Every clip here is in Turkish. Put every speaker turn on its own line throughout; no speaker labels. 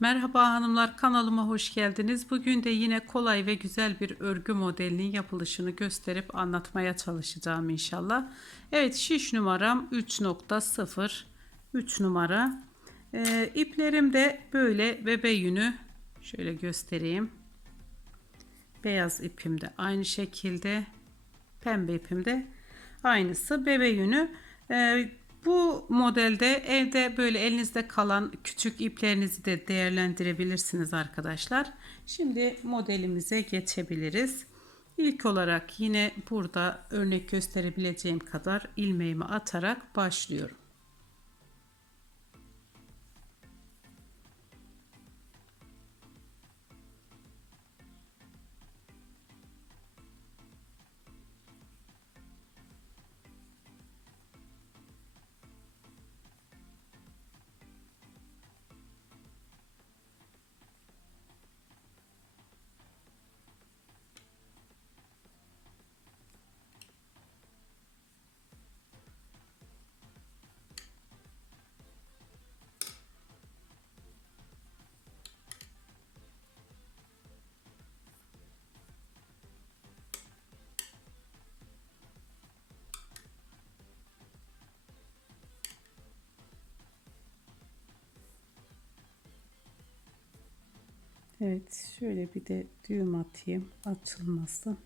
Merhaba hanımlar kanalıma hoş geldiniz. Bugün de yine kolay ve güzel bir örgü modelinin yapılışını gösterip anlatmaya çalışacağım inşallah. Evet şiş numaram 3.0 3 numara. Ee, iplerim de böyle bebe yünü şöyle göstereyim. Beyaz ipim de aynı şekilde pembe ipim de aynısı bebe yünü. Ee, bu modelde evde böyle elinizde kalan küçük iplerinizi de değerlendirebilirsiniz arkadaşlar. Şimdi modelimize geçebiliriz. İlk olarak yine burada örnek gösterebileceğim kadar ilmeğimi atarak başlıyorum. Evet şöyle bir de düğüm atayım açılmasın.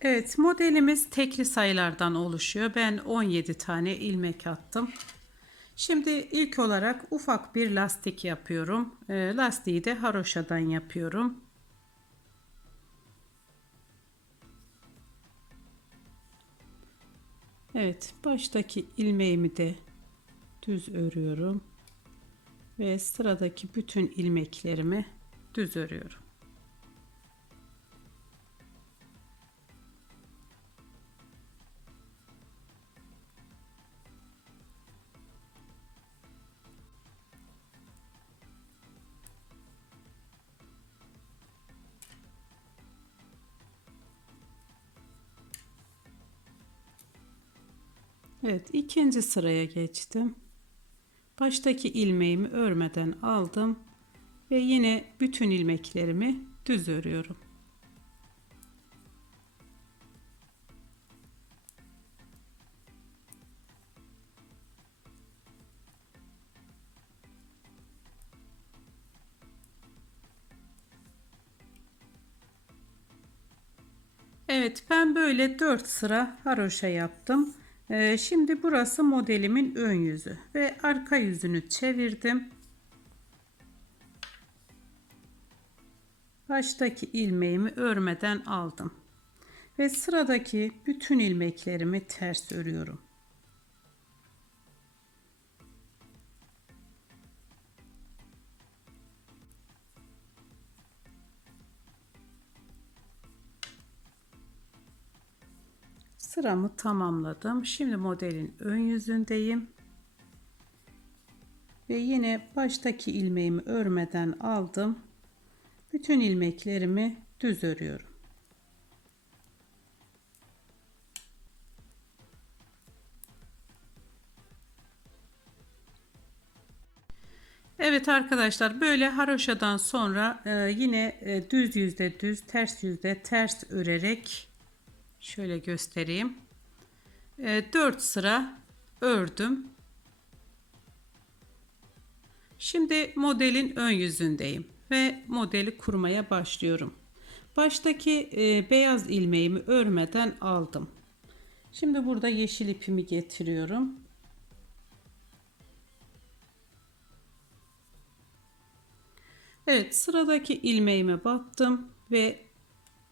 Evet modelimiz tekli sayılardan oluşuyor. Ben 17 tane ilmek attım. Şimdi ilk olarak ufak bir lastik yapıyorum. E, lastiği de haroşadan yapıyorum. Evet baştaki ilmeğimi de düz örüyorum ve sıradaki bütün ilmeklerimi düz örüyorum. Evet ikinci sıraya geçtim. Baştaki ilmeğimi örmeden aldım ve yine bütün ilmeklerimi düz örüyorum. Evet ben böyle 4 sıra haroşa yaptım. Ee, şimdi burası modelimin ön yüzü ve arka yüzünü çevirdim. Baştaki ilmeğimi örmeden aldım. Ve sıradaki bütün ilmeklerimi ters örüyorum. Sıramı tamamladım. Şimdi modelin ön yüzündeyim. Ve yine baştaki ilmeğimi örmeden aldım. Bütün ilmeklerimi düz örüyorum. Evet arkadaşlar böyle haroşadan sonra e, yine e, düz yüzde düz ters yüzde ters örerek Şöyle göstereyim. E, ee, 4 sıra ördüm. Şimdi modelin ön yüzündeyim ve modeli kurmaya başlıyorum. Baştaki e, beyaz ilmeğimi örmeden aldım. Şimdi burada yeşil ipimi getiriyorum. Evet sıradaki ilmeğime battım ve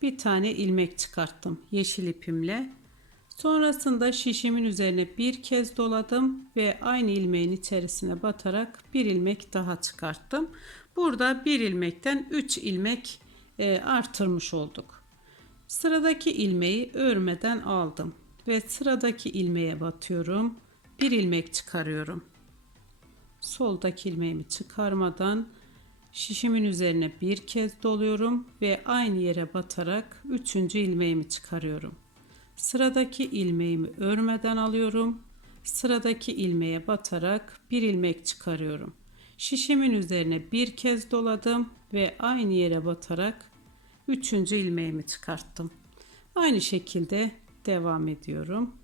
bir tane ilmek çıkarttım yeşil ipimle. Sonrasında şişimin üzerine bir kez doladım ve aynı ilmeğin içerisine batarak bir ilmek daha çıkarttım. Burada bir ilmekten 3 ilmek e, artırmış olduk. Sıradaki ilmeği örmeden aldım ve sıradaki ilmeğe batıyorum. Bir ilmek çıkarıyorum. Soldaki ilmeğimi çıkarmadan Şişimin üzerine bir kez doluyorum ve aynı yere batarak üçüncü ilmeğimi çıkarıyorum. Sıradaki ilmeğimi örmeden alıyorum. Sıradaki ilmeğe batarak bir ilmek çıkarıyorum. Şişimin üzerine bir kez doladım ve aynı yere batarak üçüncü ilmeğimi çıkarttım. Aynı şekilde devam ediyorum.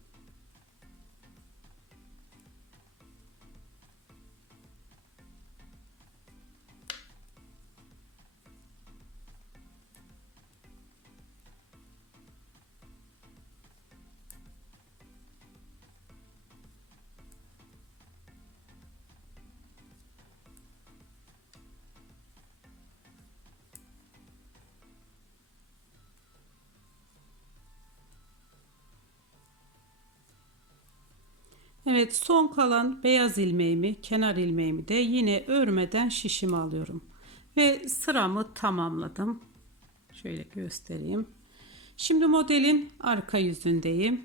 Evet son kalan beyaz ilmeğimi kenar ilmeğimi de yine örmeden şişime alıyorum. Ve sıramı tamamladım. Şöyle göstereyim. Şimdi modelin arka yüzündeyim.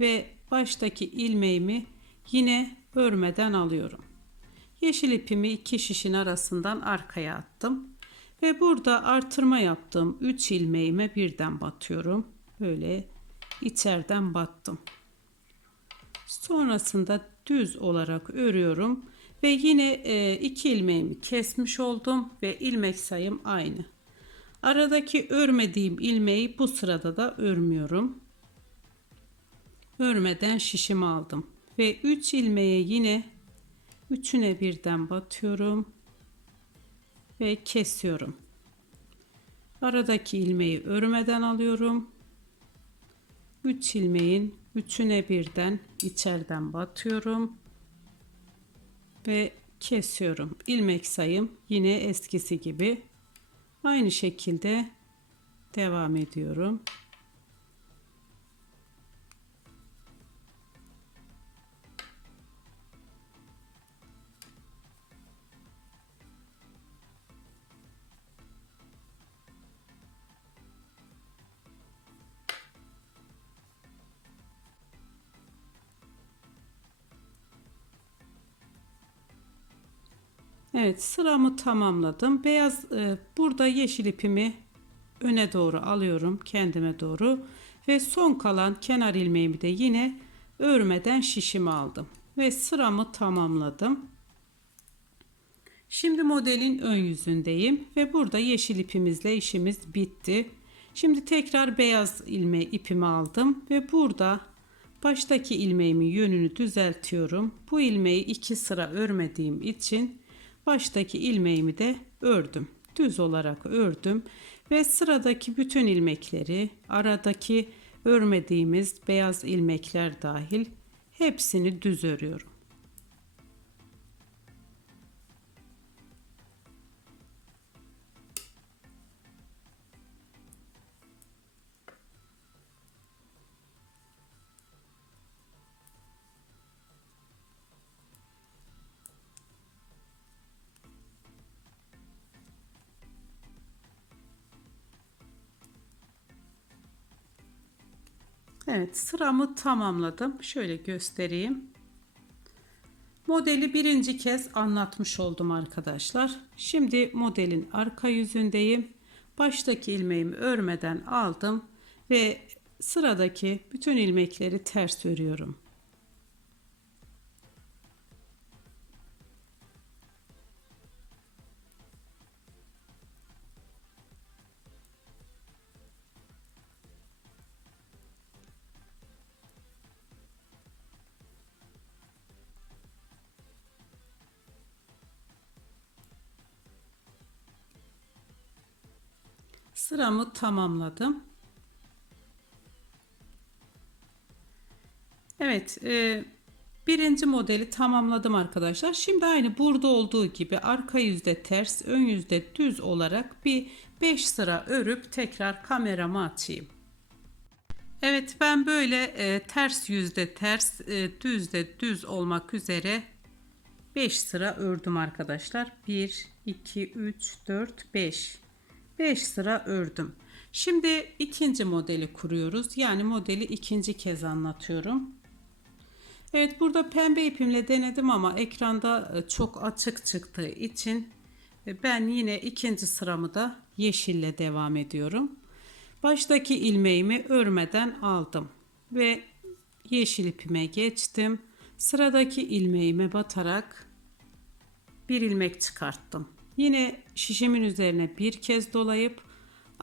Ve baştaki ilmeğimi yine örmeden alıyorum. Yeşil ipimi iki şişin arasından arkaya attım. Ve burada artırma yaptığım 3 ilmeğime birden batıyorum. Böyle içeriden battım. Sonrasında düz olarak örüyorum ve yine e, iki ilmeğimi kesmiş oldum ve ilmek sayım aynı. Aradaki örmediğim ilmeği bu sırada da örmüyorum. Örmeden şişimi aldım ve 3 ilmeğe yine üçüne birden batıyorum ve kesiyorum. Aradaki ilmeği örmeden alıyorum. 3 ilmeğin üçüne birden içeriden batıyorum ve kesiyorum. İlmek sayım yine eskisi gibi aynı şekilde devam ediyorum. Evet sıramı tamamladım. Beyaz e, burada yeşil ipimi öne doğru alıyorum kendime doğru ve son kalan kenar ilmeğimi de yine örmeden şişimi aldım ve sıramı tamamladım. Şimdi modelin ön yüzündeyim ve burada yeşil ipimizle işimiz bitti. Şimdi tekrar beyaz ilme ipimi aldım ve burada baştaki ilmeğimin yönünü düzeltiyorum. Bu ilmeği iki sıra örmediğim için baştaki ilmeğimi de ördüm. Düz olarak ördüm ve sıradaki bütün ilmekleri aradaki örmediğimiz beyaz ilmekler dahil hepsini düz örüyorum. Evet sıramı tamamladım. Şöyle göstereyim. Modeli birinci kez anlatmış oldum arkadaşlar. Şimdi modelin arka yüzündeyim. Baştaki ilmeğimi örmeden aldım ve sıradaki bütün ilmekleri ters örüyorum. Sıramı tamamladım. Evet, e, birinci modeli tamamladım arkadaşlar. Şimdi aynı burada olduğu gibi arka yüzde ters, ön yüzde düz olarak bir 5 sıra örüp tekrar kameramı açayım. Evet, ben böyle e, ters yüzde ters, e, düzde düz olmak üzere 5 sıra ördüm arkadaşlar. 1, 2, 3, 4, 5. 5 sıra ördüm. Şimdi ikinci modeli kuruyoruz. Yani modeli ikinci kez anlatıyorum. Evet burada pembe ipimle denedim ama ekranda e, çok açık çıktığı için e, ben yine ikinci sıramı da yeşille devam ediyorum. Baştaki ilmeğimi örmeden aldım ve yeşil ipime geçtim. Sıradaki ilmeğime batarak bir ilmek çıkarttım. Yine şişimin üzerine bir kez dolayıp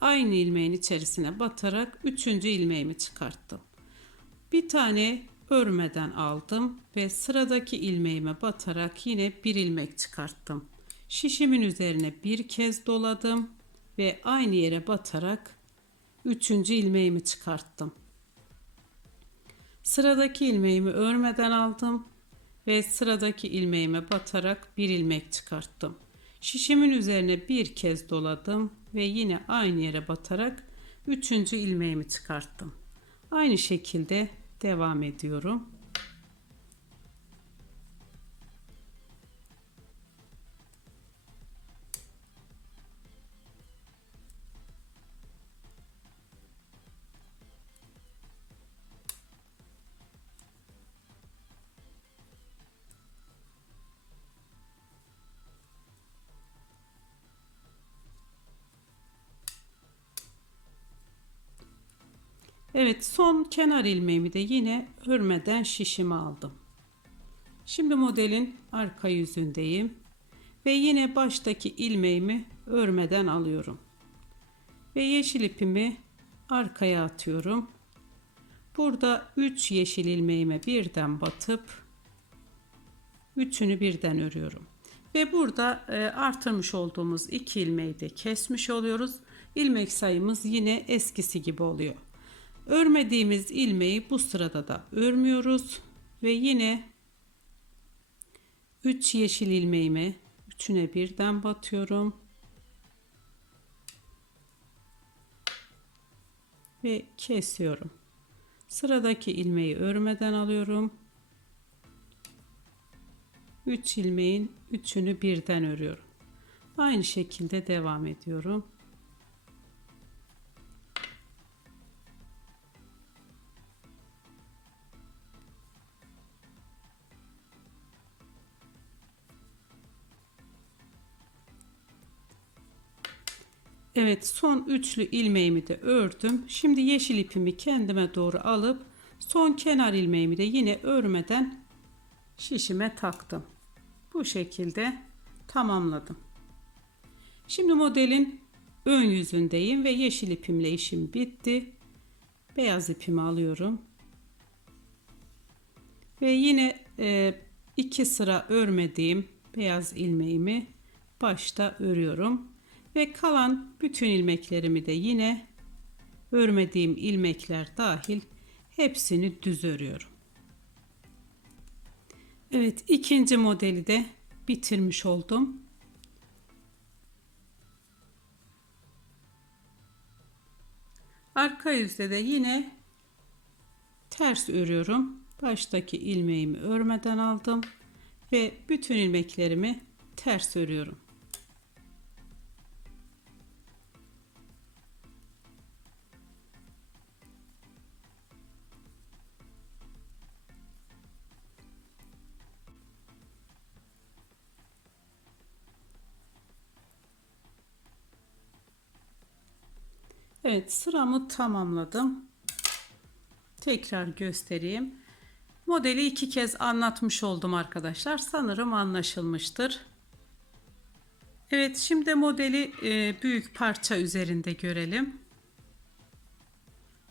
aynı ilmeğin içerisine batarak üçüncü ilmeğimi çıkarttım. Bir tane örmeden aldım ve sıradaki ilmeğime batarak yine bir ilmek çıkarttım. Şişimin üzerine bir kez doladım ve aynı yere batarak üçüncü ilmeğimi çıkarttım. Sıradaki ilmeğimi örmeden aldım ve sıradaki ilmeğime batarak bir ilmek çıkarttım. Şişimin üzerine bir kez doladım ve yine aynı yere batarak üçüncü ilmeğimi çıkarttım. Aynı şekilde devam ediyorum. Evet son kenar ilmeğimi de yine örmeden şişime aldım. Şimdi modelin arka yüzündeyim ve yine baştaki ilmeğimi örmeden alıyorum. Ve yeşil ipimi arkaya atıyorum. Burada 3 yeşil ilmeğime birden batıp üçünü birden örüyorum. Ve burada e, artırmış olduğumuz iki ilmeği de kesmiş oluyoruz. İlmek sayımız yine eskisi gibi oluyor. Örmediğimiz ilmeği bu sırada da örmüyoruz ve yine 3 yeşil ilmeğimi üçüne birden batıyorum. Ve kesiyorum. Sıradaki ilmeği örmeden alıyorum. 3 ilmeğin üçünü birden örüyorum. Aynı şekilde devam ediyorum. Evet son üçlü ilmeğimi de ördüm. Şimdi yeşil ipimi kendime doğru alıp son kenar ilmeğimi de yine örmeden şişime taktım. Bu şekilde tamamladım. Şimdi modelin ön yüzündeyim ve yeşil ipimle işim bitti. Beyaz ipimi alıyorum. Ve yine e, iki sıra örmediğim beyaz ilmeğimi başta örüyorum. Ve kalan bütün ilmeklerimi de yine örmediğim ilmekler dahil hepsini düz örüyorum. Evet ikinci modeli de bitirmiş oldum. Arka yüzde de yine ters örüyorum. Baştaki ilmeğimi örmeden aldım ve bütün ilmeklerimi ters örüyorum. Evet sıramı tamamladım. Tekrar göstereyim. Modeli iki kez anlatmış oldum arkadaşlar. Sanırım anlaşılmıştır. Evet şimdi modeli e, büyük parça üzerinde görelim.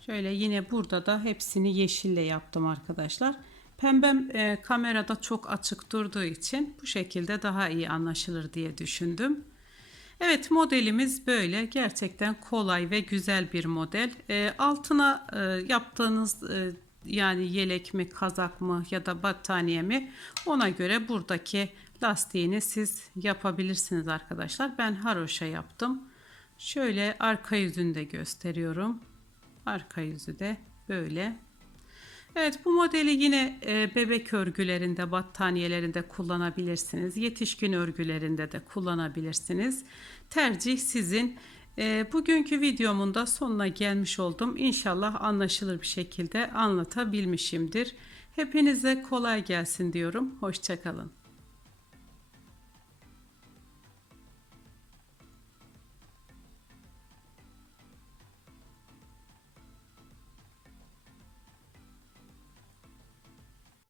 Şöyle yine burada da hepsini yeşille yaptım arkadaşlar. Pembem e, kamerada çok açık durduğu için bu şekilde daha iyi anlaşılır diye düşündüm. Evet modelimiz böyle gerçekten kolay ve güzel bir model. E, altına e, yaptığınız e, yani yelek mi kazak mı ya da battaniye mi ona göre buradaki lastiğini siz yapabilirsiniz arkadaşlar. Ben haroşa yaptım. Şöyle arka yüzünü de gösteriyorum. Arka yüzü de böyle. Evet bu modeli yine e, bebek örgülerinde, battaniyelerinde kullanabilirsiniz. Yetişkin örgülerinde de kullanabilirsiniz. Tercih sizin. E, bugünkü videomun da sonuna gelmiş oldum. İnşallah anlaşılır bir şekilde anlatabilmişimdir. Hepinize kolay gelsin diyorum. Hoşçakalın.